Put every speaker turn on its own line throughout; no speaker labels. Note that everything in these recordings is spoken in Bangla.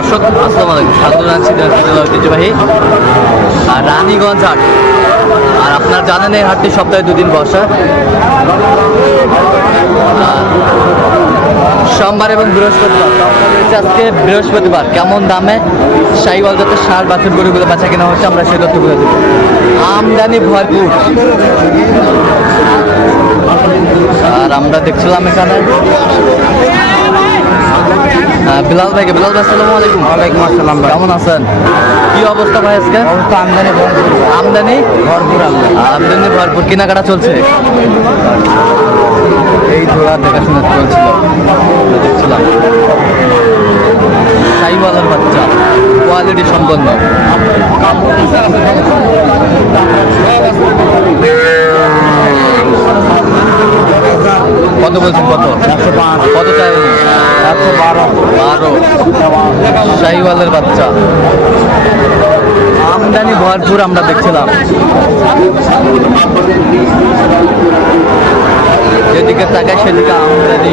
দর্শক, আসসালামু আলাইকুম। স্বাগত জানাচ্ছি ঐতিহ্যবাহী আর রানীগঞ্জ হাট। আর আপনার জানেন এই হাটটি সপ্তাহে দুদিন বসা। সোমবার এবং বৃহস্পতিবার, আজকে বৃহস্পতিবার, কেমন দামে সাইওয়াল যাতে সার বাছুর গরুগুলো বাছা কেনা হচ্ছে, আমরা সেই তথ্য বলে দেবো। আমদানি ভরপুর। আর আমরা দেখছিলাম এখানে বিলাল ভাইকে। বিলাল ভাই আসসালামু আলাইকুম।
ওয়ালাইকুম আসসালাম ভাই।
কেমন আছেন? কি অবস্থা ভাই আজকে?
অবস্থা আমদানি ভরপুর।
আমদানি?
ভরপুর আমদানি।
ভরপুর। কেনাকাটা চলছে? এই ধোড়া দেখাশোনা চলছিল। দেখছিলাম। সাইওয়ালার বাচ্চা। কোয়ালিটি সম্পন্ন কত বলছেন কত
একশো পাঁচ
কত চাই
একশো বারো
বারো শাহিওয়ালের বাচ্চা। আমদানি ভরপুর আমরা দেখছিলাম। যেদিকে তাকায় সেদিকে আমদানি।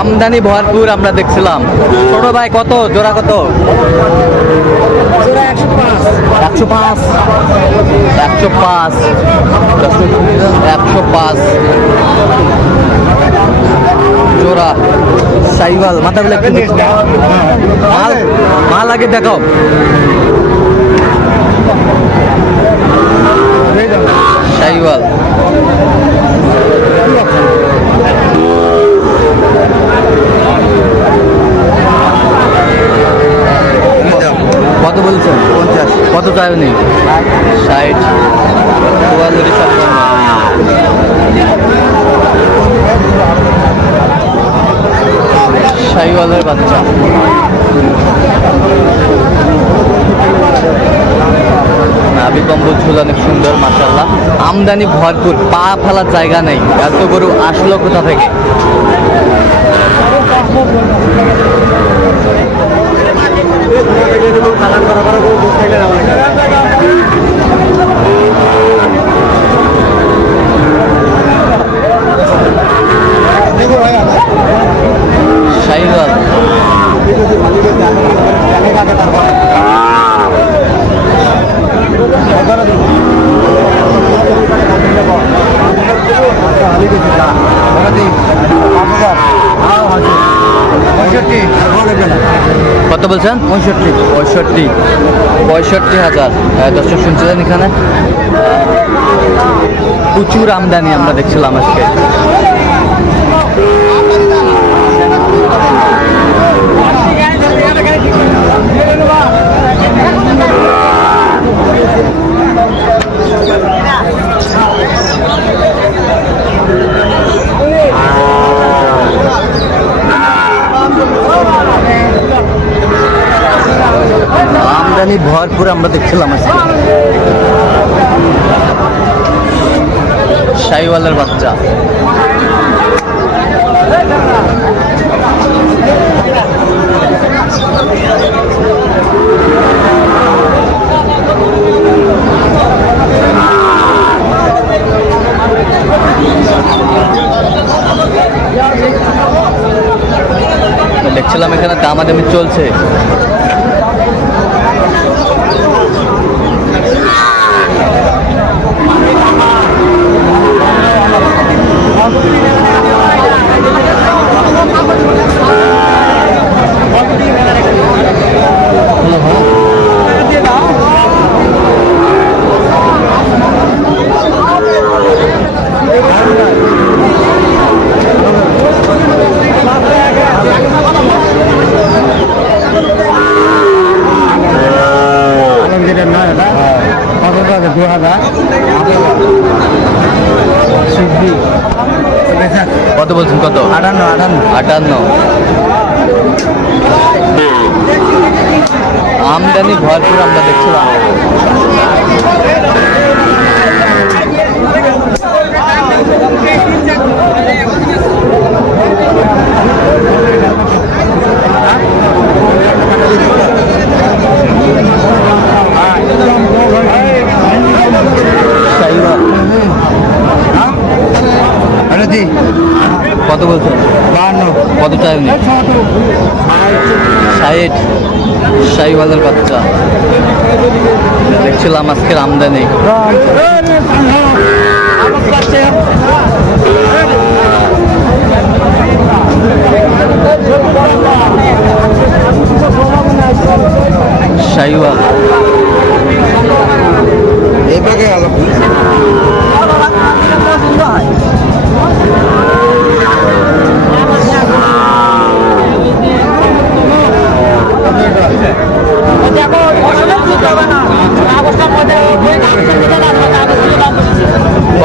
আমদানি ভরপুর আমরা দেখছিলাম। ছোট ভাই কত? জোড়া কত? একশো পাঁচ। একশো পাঁচ? একশো পাঁচ। জোড়া। সাইওয়াল মাথাগুলো একটু মাল মাল আগে দেখাও সাইওয়াল কত বলছেন পঞ্চাশ কত চাইনি ষাট সম্পন্ন সাইওয়ালের বাচ্চা। নাভি কম্বল ঝুল অনেক সুন্দর মাসাল্লাহ আমদানি ভরপুর, পা ফেলার জায়গা নেই। এত গরু আসলো কোথা থেকে কত বলছেন? পঁয়ষট্টি। পঁয়ষট্টি। পঁয়ষট্টি হাজার। আহ, দর্শক শুনছিলেন এখানে? প্রচুর আমদানি আমরা দেখছিলাম আজকে। আমদানি ভরপুর আমরা দেখছিলাম আজকে শাহিওয়ালের বাচ্চা। দেখছিলাম এখানে দামাদামি চলছে। বলছেন কত?
আটান্ন আটান্ন।
আটান্ন। আমদানি ভরপুর আমরা দেখছিলাম শাহিওয়াল।
আরতি
কত বলছেন
বাহান্ন।
কত টাইম ষাট। শাহিওয়ালের বাচ্চা দেখছিলাম আজকের আমদানি।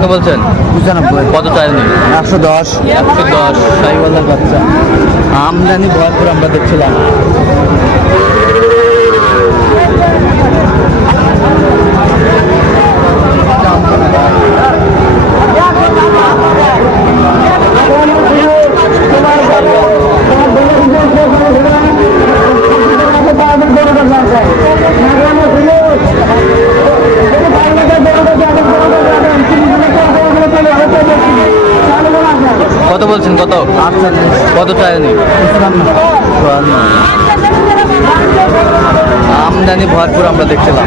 কত বলছেন?
পঁচানব্বই।
কত চাইনি
একশো দশ।
একশো দশ। শাহিওয়ালের বাচ্চা। আমদানি ভরপুর আমরা দেখছিলাম। কত? কত চাই আমদানি ভরপুর আমরা দেখছিলাম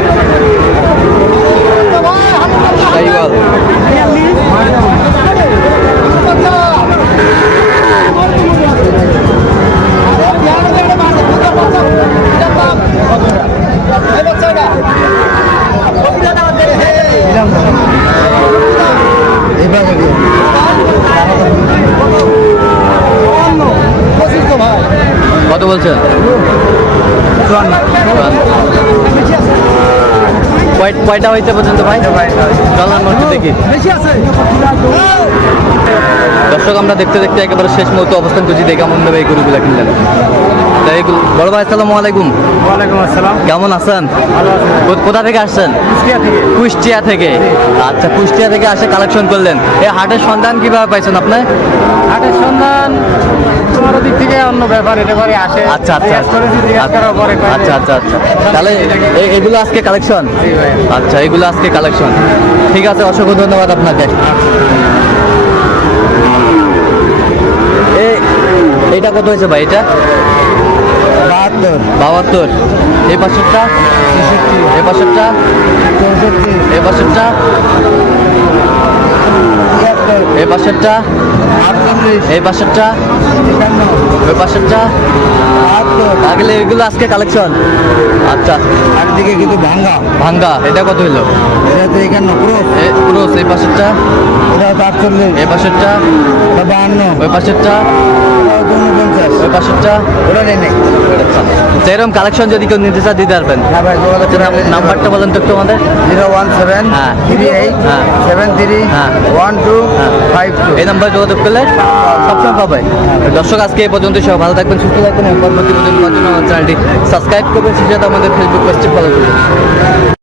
কয়টা হইতে পর্যন্ত ভাই? চলার মধ্যে দেখি। দর্শক আমরা দেখতে দেখতে একেবারে শেষ মুহূর্তে অবস্থান করছি দেখে কেমন ভাবে এই গরুগুলা কিনলেন বড় ভাই আসসালামু আলাইকুম।
ওয়ালাইকুম আসসালাম।
কেমন আছেন? কোথা থেকে আসছেন?
কুষ্টিয়া থেকে।
কুষ্টিয়া থেকে। আচ্ছা কুষ্টিয়া থেকে আসে কালেকশন করলেন। এই হাটের সন্ধান কীভাবে পাইছেন আপনি?
হাটের সন্ধান অন্য ব্যাপার এটা করে আসে।
আচ্ছা আচ্ছা আচ্ছা আচ্ছা আচ্ছা তাহলে এ- এগুলো আজকে কালেকশন আচ্ছা এগুলো আজকে কালেকশন ঠিক আছে অসংখ্য ধন্যবাদ আপনাকে। এ- এটা কত হয়েছে ভাই এটা?
বাহাত্তর।
বাহাত্তর। এই পাঁচশোটা? এই পাঁচশোটা?
চৌষট্টি।
এই পাঁচশোটা?
তিয়াত্তর
এই
পাশেরটা
এই
পাশেরটা
ওই পাঁচশোটা আগলে এগুলো আজকে কালেকশন আচ্ছা।
একদিকে কিন্তু ভাঙ্গা।
ভাঙ্গা। এটা কত হইল?
এটা তো একান্ন পুরো
এ পুরো এই পাশেরটা?
এটা হচ্ছে আটচল্লিশ।
এই পাশেরটা?
এটা বাহান্ন।
ওই পাশেরটা? ওই পাশেরটা?
ওটা নেই নেই।
আচ্ছা। কালেকশন যদি কেউ নিতে চায় দিতে পারবেন।
হ্যাঁ ভাই
আচ্ছা, নাম- নাম্বারটা বলেন তো একটু আমাদের।
জিরো ওয়ান সেভেন
হ্যাঁ।
থ্রি এইট
হ্যাঁ।
সেভেন থ্রি
হ্যাঁ।
ওয়ান টু
হ্যাঁ।
Five two.
এই নাম্বারে যোগাযোগ করলে সবসময় পাবে দর্শক আজকে এই পর্যন্ত সব ভালো থাকবেন সুস্থ থাকবেন পরবর্তী পর্যন্ত চ্যানেলটি সাবস্ক্রাইব করবেন সেই সাথে আমাদের ফেসবুক পেজটি ফলো করবেন।